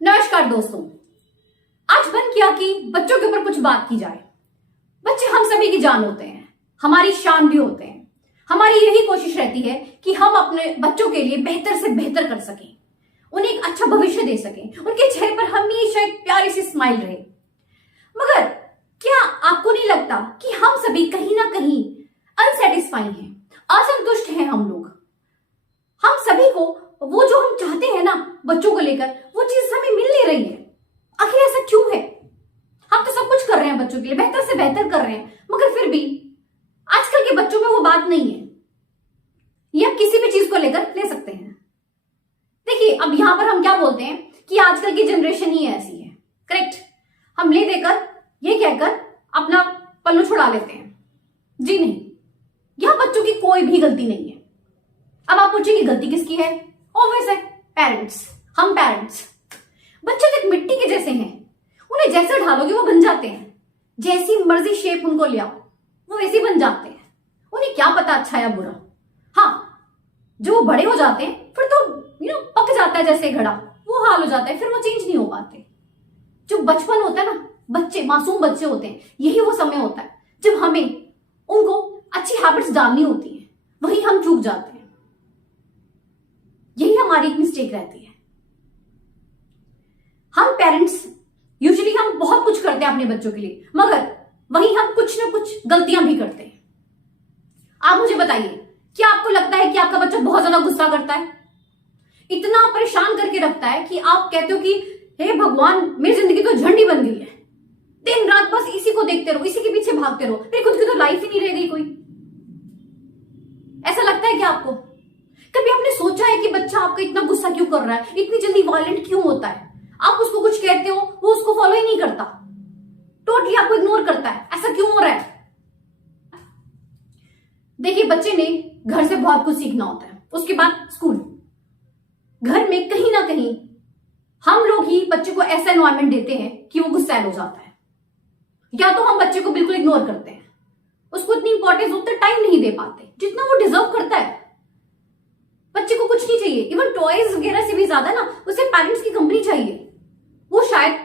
नमस्कार दोस्तों। आज मन किया कि बच्चों के ऊपर कुछ बात की जाए। बच्चे हम सभी की जान होते हैं, हमारी शान भी होते हैं। हमारी यही कोशिश रहती है कि हम अपने बच्चों के लिए बेहतर से बेहतर कर सकें, उन्हें एक अच्छा भविष्य दे सकें, उनके चेहरे पर हमेशा एक प्यारी सी स्माइल रहे। मगर क्या आपको नहीं लगता कि हम सभी कहीं ना कहीं अनसेटिस्फाई हैं, असंतुष्ट हैं? हम सभी को वो जो हम चाहते हैं ना बच्चों को लेकर, वो चीज हमें मिल नहीं रही है। आखिर ऐसा क्यों है? हम तो सब कुछ कर रहे हैं बच्चों के लिए, बेहतर से बेहतर कर रहे हैं, मगर फिर भी आजकल के बच्चों में वो बात नहीं है। ये आप किसी भी चीज को लेकर ले सकते हैं। देखिए, अब यहां पर हम क्या बोलते हैं कि आजकल की जनरेशन ही ऐसी है। करेक्ट, हम ले देकर ये कहकर अपना पल्लू छुड़ा लेते हैं। जी नहीं, यह बच्चों की कोई भी गलती नहीं है। अब आप पूछेंगे गलती किसकी है? ऑब्वियस है, पेरेंट्स। हम पेरेंट्स। बच्चे तो एक मिट्टी के जैसे हैं, उन्हें जैसे ढालोगे वो बन जाते हैं। जैसी मर्जी शेप उनको ले आओ वो वैसे बन जाते हैं। उन्हें क्या पता अच्छा या बुरा। हाँ, जो वो बड़े हो जाते हैं फिर तो पक जाता है जैसे घड़ा, वो हाल हो जाता है, फिर वो चेंज नहीं हो पाते। जो बचपन होता है ना, बच्चे मासूम बच्चे होते हैं, यही वो समय होता है जब हमें उनको अच्छी हैबिट्स डालनी होती है, वही हम चूक जाते हैं। यही हमारी एक मिस्टेक रहती है। हम पेरेंट्स यूजुअली हम बहुत कुछ करते हैं अपने बच्चों के लिए, मगर वहीं हम कुछ ना कुछ गलतियां भी करते हैं। आप मुझे बताइए, क्या आपको लगता है कि आपका बच्चा बहुत ज्यादा गुस्सा करता है, इतना परेशान करके रखता है कि आप कहते हो कि हे भगवान, मेरी जिंदगी तो झंडी बन गई है, दिन रात बस इसी को देखते रहो, इसी के पीछे भागते रहो, मेरी खुद की तो लाइफ ही नहीं रह गई कोई? ऐसा लगता है क्या आपको? कभी आपने सोचा है कि बच्चा आपका इतना गुस्सा क्यों कर रहा है, इतनी जल्दी वायलेंट क्यों होता है? आप उसको कुछ कहते हो, वो उसको फॉलो ही नहीं करता, टोटली आपको इग्नोर करता है। ऐसा क्यों हो रहा है? देखिए, बच्चे ने घर से बहुत कुछ सीखना होता है, उसके बाद स्कूल। घर में कहीं ना कहीं हम लोग ही बच्चे को ऐसा एनवायरमेंट देते हैं कि वो गुस्सैल हो जाता है, या तो हम बच्चे को बिल्कुल इग्नोर करते हैं, उसको इतनी इंपॉर्टेंस उतना टाइम नहीं दे पाते जितना वो डिजर्व करता है। बच्चे को कुछ नहीं चाहिए, इवन टॉयज वगैरह से भी ज्यादा ना उसे पेरेंट्स की कंपनी चाहिए, वो शायद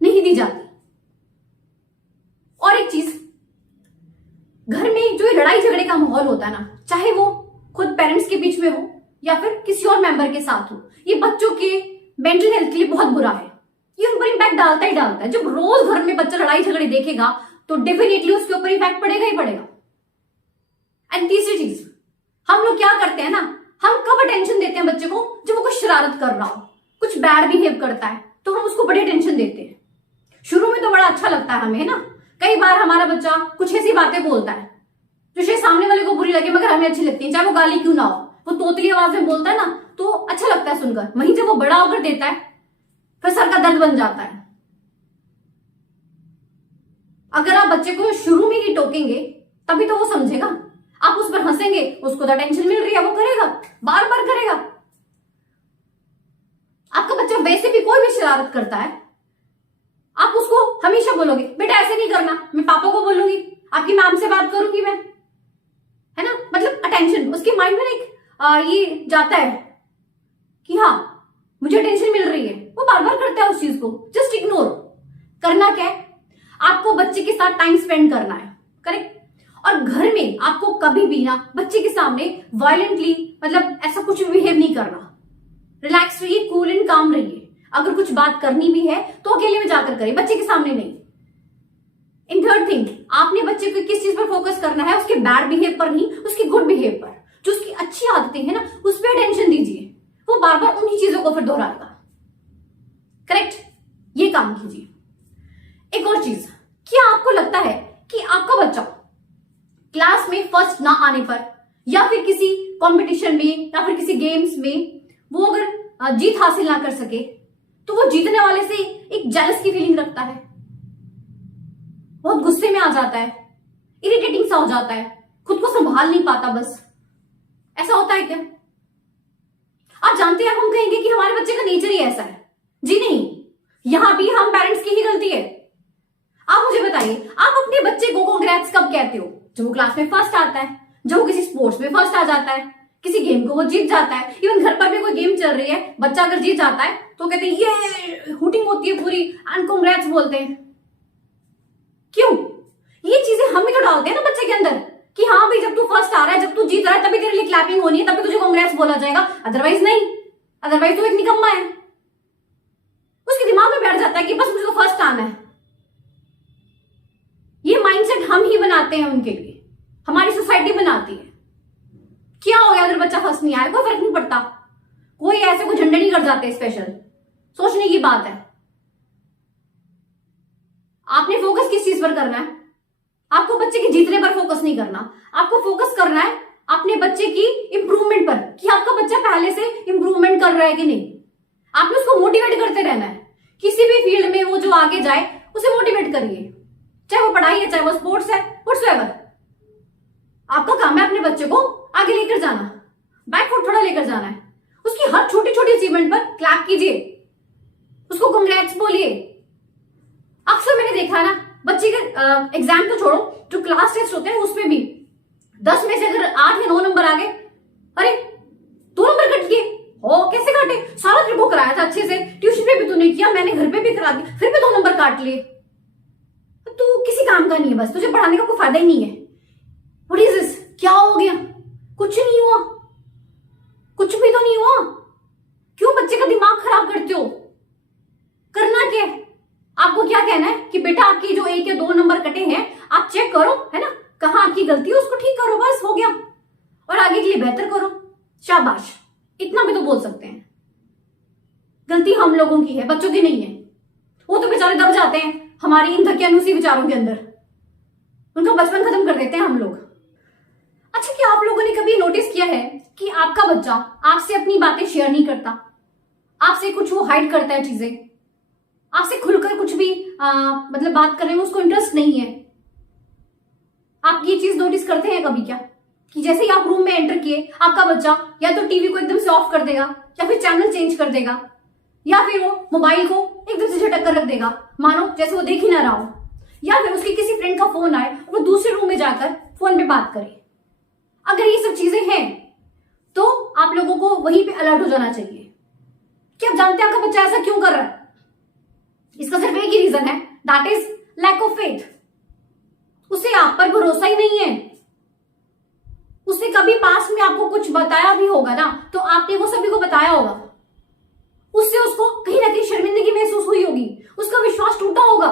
नहीं दी जाती। और एक चीज, घर में जो लड़ाई झगड़े का माहौल होता है ना, चाहे वो खुद पेरेंट्स के बीच में हो या फिर किसी और मेंबर के साथ हो, ये बच्चों के मेंटल हेल्थ के लिए बहुत बुरा है। ये उन पर इम्पैक्ट डालता ही डालता है। जब रोज घर में बच्चा लड़ाई झगड़े देखेगा तो डेफिनेटली उसके ऊपर इफेक्ट पड़ेगा ही पड़ेगा। एंड तीसरी चीज, हम लोग क्या करते हैं ना, हम कब अटेंशन देते हैं बच्चे को? जब वो कुछ शरारत कर रहा हो, कुछ बैड बिहेव करता है, तो हम उसको बड़ी अटेंशन देते हैं। शुरू में तो बड़ा अच्छा लगता है हमें, है ना। कई बार हमारा बच्चा कुछ ऐसी बातें बोलता है जो शायद सामने वाले को बुरी लगे मगर हमें अच्छी लगती है, चाहे वो गाली क्यों ना हो, वो तोतली आवाज में बोलता है ना, तो अच्छा लगता है सुनकर। वहीं जब वो बड़ा होकर देता है फिर सर का दर्द बन जाता है। अगर आप बच्चे को शुरू में ही टोकेंगे तभी तो वो समझेगा। आप उस पर हंसेंगे, उसको तो टेंशन मिल रही है, वो करेगा, बार बार करेगा। आपका बच्चा वैसे भी कोई भी शरारत करता है, आप उसको हमेशा बोलोगे बेटा ऐसे नहीं करना, मैं पापा को बोलूंगी, आपकी मैम से बात करूंगी मैं, है ना। मतलब अटेंशन उसके माइंड में एक ये जाता है कि हाँ मुझे टेंशन मिल रही है, वो बार बार करता है उस चीज को। जस्ट इग्नोर करना क्या है, आपको बच्चे के साथ टाइम स्पेंड करना है। करेक्ट। और घर में आपको कभी भी ना बच्चे के सामने वायलेंटली, मतलब ऐसा कुछ भी बिहेव नहीं करना। रिलैक्स रहिए, कूल एंड काम रहिए। अगर कुछ बात करनी भी है तो अकेले में जाकर करिए, बच्चे के सामने नहीं। इन थर्ड थिंग, आपने बच्चे को किस चीज पर फोकस करना है? उसके बैड बिहेव पर नहीं, उसके गुड बिहेव पर। जो उसकी अच्छी आदतें हैं ना, उस पर अटेंशन दीजिए। वो बार बार उन्हीं चीजों को फिर दोहराएगा। करेक्ट, ये काम कीजिए। एक और चीज, क्या आपको लगता है कि आपका बच्चा क्लास में फर्स्ट ना आने पर, या फिर किसी कंपटीशन में, या फिर किसी गेम्स में वो अगर जीत हासिल ना कर सके तो वो जीतने वाले से एक जेलस की फीलिंग रखता है, बहुत गुस्से में आ जाता है, इरिटेटिंग सा हो जाता है, खुद को संभाल नहीं पाता? बस ऐसा होता है क्या? आप जानते हैं, हम कहेंगे कि हमारे बच्चे का नेचर ही ऐसा है। जी नहीं, यहां भी हम पेरेंट्स की ही गलती है। आप मुझे बताइए, आप अपने बच्चे को कांग्रेट्स कब कहते हो? जब वो क्लास में फर्स्ट आता है, जब वो किसी स्पोर्ट्स में फर्स्ट आ जाता है, किसी गेम को वो जीत जाता है। इवन घर पर भी कोई गेम चल रही है, बच्चा अगर जीत जाता है तो कहते हैं ये होती है पूरी एंड कांग्रेट्स बोलते हैं। क्यों? ये चीजें हम ही तो डालते हैं ना बच्चे के अंदर कि हाँ भाई जब तू फर्स्ट आ रहा है, जब तू जीत रहा है, तभी तेरे लिए क्लैपिंग होनी है, तभी तुझे कांग्रेट्स बोला जाएगा, अदरवाइज नहीं, अदरवाइज तो एक निकम्मा है। उसके दिमाग में बैठ जाता है कि बस मुझे तो फर्स्ट आना है। ये माइंडसेट हम ही बनाते हैं उनके लिए, हमारी सोसाइटी बनाती है। क्या हो गया अगर बच्चा फर्स्ट नहीं आया, कोई फर्क नहीं पड़ता, कोई ऐसे कोई झंडे नहीं कर जाते स्पेशल, सोचने की बात है। आपने फोकस किस चीज पर करना है? आपको बच्चे के जीतने पर फोकस नहीं करना, आपको फोकस करना है अपने बच्चे की इंप्रूवमेंट पर, कि आपका बच्चा पहले से इंप्रूवमेंट कर रहा है कि नहीं। आपने उसको मोटिवेट करते रहना है, किसी भी फील्ड में वो जो आगे जाए उसे मोटिवेट करिए, चाहे वो पढ़ाई है, चाहे वो स्पोर्ट्स है, व्हाटसोएवर। आपका काम है अपने बच्चे को आगे लेकर जाना, बैकफुट थोड़ा लेकर जाना है, उसकी हर छोटी छोटी अचीवमेंट पर क्लैप कीजिए, उसको कांग्रेट्स बोलिए। अक्सर मैंने देखा है ना, बच्चे के एग्जाम तो छोड़ो, जो क्लास टेस्ट होते हैं उसमें भी 10 में से अगर 8 या 9 नंबर आ गए, अरे 2 नंबर कट गए, ओ कैसे काटे? सारा तेरे को कराया था अच्छे से, ट्यूशन पे भी तूने किया, मैंने घर पे भी करा दिया, फिर भी 2 नंबर काट लिए। तू किसी काम का नहीं है, बस तुझे पढ़ाने का कोई फायदा ही नहीं है। What is this? क्या हो गया? कुछ नहीं हुआ, कुछ भी तो नहीं हुआ। क्यों बच्चे का दिमाग खराब करते हो? करना क्या है? आपको क्या कहना है कि बेटा आपकी जो 1 या 2 नंबर कटे हैं आप चेक करो, है ना, कहां आपकी गलती है उसको ठीक करो, बस हो गया, और आगे के लिए बेहतर करो, शाबाश। इतना भी तो बोल सकते हैं। गलती हम लोगों की है, बच्चों की नहीं है। वो तो बेचारे दब जाते हैं हमारी इन धकियानुसी विचारों के अंदर, उनका बचपन खत्म कर देते हैं हम लोग। अच्छा, क्या आप लोगों ने कभी नोटिस किया है कि आपका बच्चा आपसे अपनी बातें शेयर नहीं करता, आपसे कुछ वो हाइड करता है चीजें, आपसे खुलकर कुछ भी मतलब बात करने में उसको इंटरेस्ट नहीं है? आप ये चीज नोटिस करते हैं कभी क्या, कि जैसे ही आप रूम में एंटर किए आपका बच्चा या तो टीवी को एकदम से ऑफ कर देगा, या फिर चैनल चेंज कर देगा, या फिर वो मोबाइल को एकदम से झटक कर रख देगा, मानो जैसे वो देख ही ना रहा हो, या फिर उसके किसी फ्रेंड का फोन आए वो दूसरे रूम में जाकर फोन पे बात करे। अगर ये सब चीजें हैं तो आप लोगों को वहीं पे अलर्ट हो जाना चाहिए कि आप जानते हैं आपका बच्चा ऐसा क्यों कर रहा है। इसका सिर्फ एक ही रीजन है, that is lack of faith. उसे आप पर भरोसा ही नहीं है। उसने कभी पास में आपको कुछ बताया भी होगा ना, तो आपने वो सभी को बताया होगा, उससे उसको कहीं ना कहीं शर्मिंदगी महसूस हुई होगी, उसका विश्वास टूटा होगा,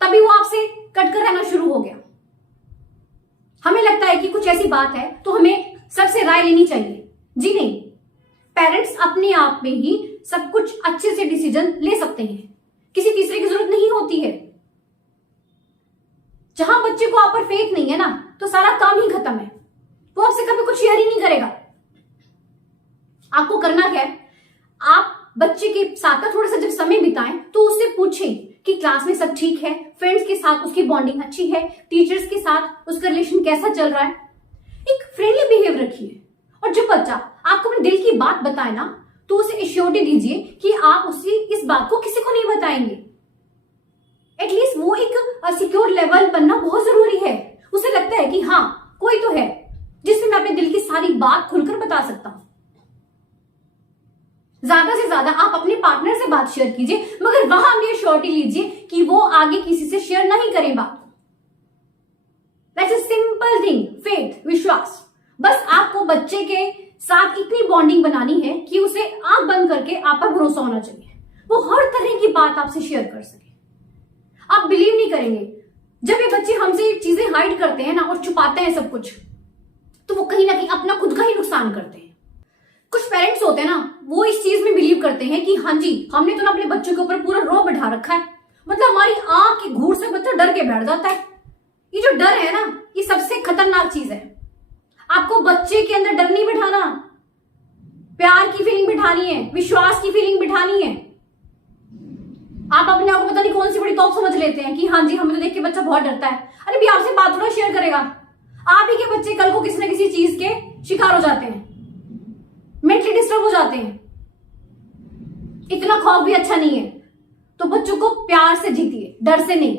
तभी वो आपसे कटकर रहना शुरू हो गया। हमें लगता है कि कुछ ऐसी बात है तो हमें सबसे राय लेनी चाहिए। जी नहीं, पेरेंट्स अपने आप में ही सब कुछ अच्छे से डिसीजन ले सकते हैं, किसी तीसरे की जरूरत नहीं होती है। जहां बच्चे को आप पर फेथ नहीं है ना, तो सारा काम ही खत्म है, वो आपसे कभी कुछ शेयर ही नहीं करेगा। आपको करना क्या है, आप बच्चे के साथ थोड़ा सा जब समय बिताएं तो उससे पूछें कि क्लास में सब ठीक है, फ्रेंड्स के साथ उसकी बॉन्डिंग अच्छी है, टीचर्स के साथ उसका रिलेशन कैसा चल रहा है। एक फ्रेंडली बिहेव रखिए, और जब बच्चा आपको अपने दिल की बात बताए ना, तो उसे एश्योरिटी दीजिए कि आप उसे इस बात को किसी को नहीं बताएंगे। एटलीस्ट वो एक सिक्योर लेवल बनना बहुत जरूरी है। उसे लगता है कि हाँ कोई तो है जिससे मैं अपने दिल की सारी बात खुलकर बता सकता हूं। ज्यादा से ज्यादा आप अपने पार्टनर से बात शेयर कीजिए, मगर वहां भी एश्योरिटी लीजिए कि वो आगे किसी से शेयर नहीं करें बात। That's a simple thing, faith, विश्वास। बस आपको बच्चे के साथ इतनी बॉन्डिंग बनानी है कि उसे आंख बंद करके आप पर भरोसा होना चाहिए, वो हर तरह की बात आपसे शेयर कर सके। आप बिलीव नहीं करेंगे, जब ये बच्चे हमसे चीजें हाइड करते हैं ना और छुपाते हैं सब कुछ, तो वो कहीं ना कहीं अपना खुद का ही नुकसान करते हैं। कुछ पेरेंट्स होते हैं ना, वो इस चीज में बिलीव करते हैं कि हाँ जी हमने तो ना अपने बच्चों के ऊपर पूरा रॉ बैठा रखा है, मतलब हमारी आंख की घूर से बच्चा डर के बैठ जाता है। ये जो डर है ना, ये सबसे खतरनाक चीज है। आपको बच्चे के अंदर डर नहीं बिठाना, प्यार की फीलिंग बिठानी है, विश्वास की फीलिंग बिठानी है। आप अपने आप को पता नहीं कौन सी बड़ी तौक समझ लेते हैं कि हाँ जी हमें तो देख के बच्चा बहुत डरता है। अरे भी आपसे बात थोड़ा शेयर करेगा, आप ही के बच्चे कल को किसी ना किसी चीज के शिकार हो जाते हैं, मेंटली डिस्टर्ब हो जाते हैं। इतना खौफ भी अच्छा नहीं है, तो बच्चों को प्यार से जीतिए, डर से नहीं।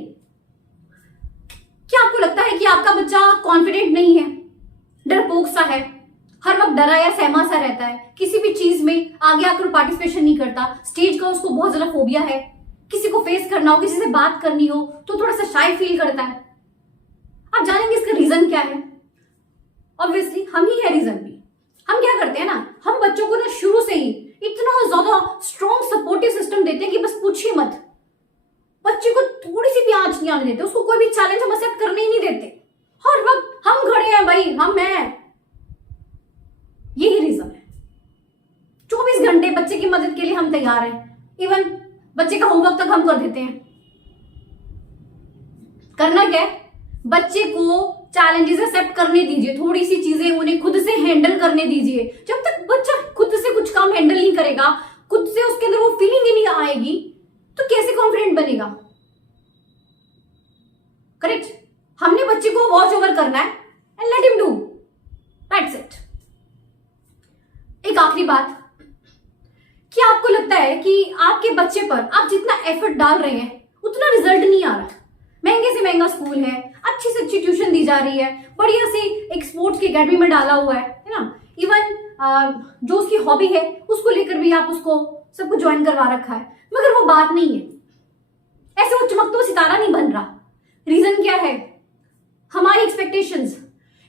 क्या आपको लगता है कि आपका बच्चा कॉन्फिडेंट नहीं है, डरपोक सा है, हर वक्त डरा या सहमा सा रहता है, किसी भी चीज में आगे आकर पार्टिसिपेशन नहीं करता, स्टेज का उसको बहुत ज्यादा फोबिया है, किसी को फेस करना हो, किसी से बात करनी हो तो थोड़ा सा शाय फील करता है। आप जानेंगे इसका रीजन क्या है। ऑब्वियसली हम ही है रीजन भी। हम क्या करते हैं ना, हम बच्चों को ना शुरू से ही इतना ज्यादा स्ट्रॉन्ग सपोर्टिव सिस्टम देते हैं कि बस पूछिए मत। बच्चे को थोड़ी सी भी आंच नहीं आने देते, उसको कोई भी चैलेंज हम एक्सेप्ट करने ही नहीं देते। हर वक्त हम खड़े हैं भाई, हम हैं। यही रीजन है। 24 घंटे बच्चे की मदद के लिए हम तैयार हैं। इवन बच्चे का होमवर्क तक हम कर देते हैं। करना क्या है, बच्चे को चैलेंजेस एक्सेप्ट करने दीजिए, थोड़ी सी चीजें उन्हें खुद से हैंडल करने दीजिए। जब तक बच्चा खुद से कुछ काम हैंडल नहीं करेगा, खुद से उसके अंदर वो फीलिंग ही नहीं आएगी, तो कैसे कॉन्फिडेंट बनेगा। करेक्ट। हमने बच्चे को वॉच ओवर करना है and let him do, that's it. एक आखिरी बात, क्या आपको लगता है कि आपके बच्चे पर आप जितना एफर्ट डाल रहे हैं उतना रिजल्ट नहीं आ रहा। महंगे से महंगा स्कूल है, अच्छी से अच्छी ट्यूशन दी जा रही है, बढ़िया से एक स्पोर्ट्स की एकेडमी में डाला हुआ है ना। इवन जो उसकी हॉबी है उसको लेकर भी आप उसको सब कुछ ज्वाइन करवा रखा है, मगर वो बात नहीं है। ऐसे वो चमकता सितारा नहीं बन रहा। रीजन क्या है, हमारी एक्सपेक्टेशंस।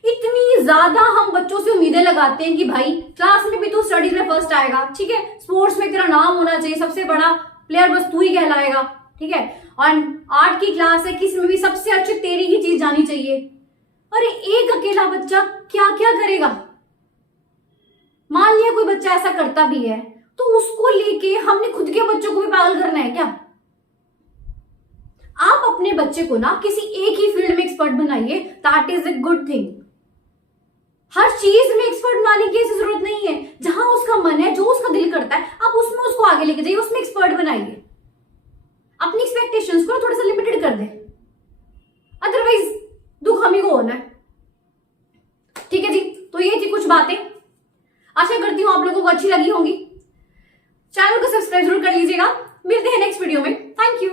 इतनी ज्यादा हम बच्चों से उम्मीदें लगाते हैं कि भाई क्लास में भी तू स्टडीज में फर्स्ट आएगा, ठीक है, स्पोर्ट्स में तेरा नाम होना चाहिए, सबसे बड़ा प्लेयर बस तू ही कहलाएगा, ठीक है, और आर्ट की क्लास है, किसी में भी सबसे अच्छी तेरी ही चीज जानी चाहिए। अरे एक अकेला बच्चा क्या क्या करेगा। मान लिया कोई बच्चा ऐसा करता भी है तो उसको लेके हमने खुद के बच्चों को भी पागल करना है क्या। आप अपने बच्चे को ना किसी एक ही फील्ड में एक्सपर्ट बनाइए, that is a good thing. हर चीज में एक्सपर्ट बनाने की ऐसी जरूरत नहीं है। जहां उसका मन है, जो उसका दिल करता है, आप उसमें उसको आगे लेके जाइए, उसमें एक्सपर्ट बनाइए। अपनी एक्सपेक्टेशंस को थोड़ा सा लिमिटेड कर दे, अदरवाइज दुख हम ही को होना है। ठीक है जी, तो ये थी कुछ बातें। आशा करती हूं आप लोगों को अच्छी लगी होंगी। चैनल को सब्सक्राइब जरूर कर लीजिएगा। मिलते हैं नेक्स्ट वीडियो में। Thank you.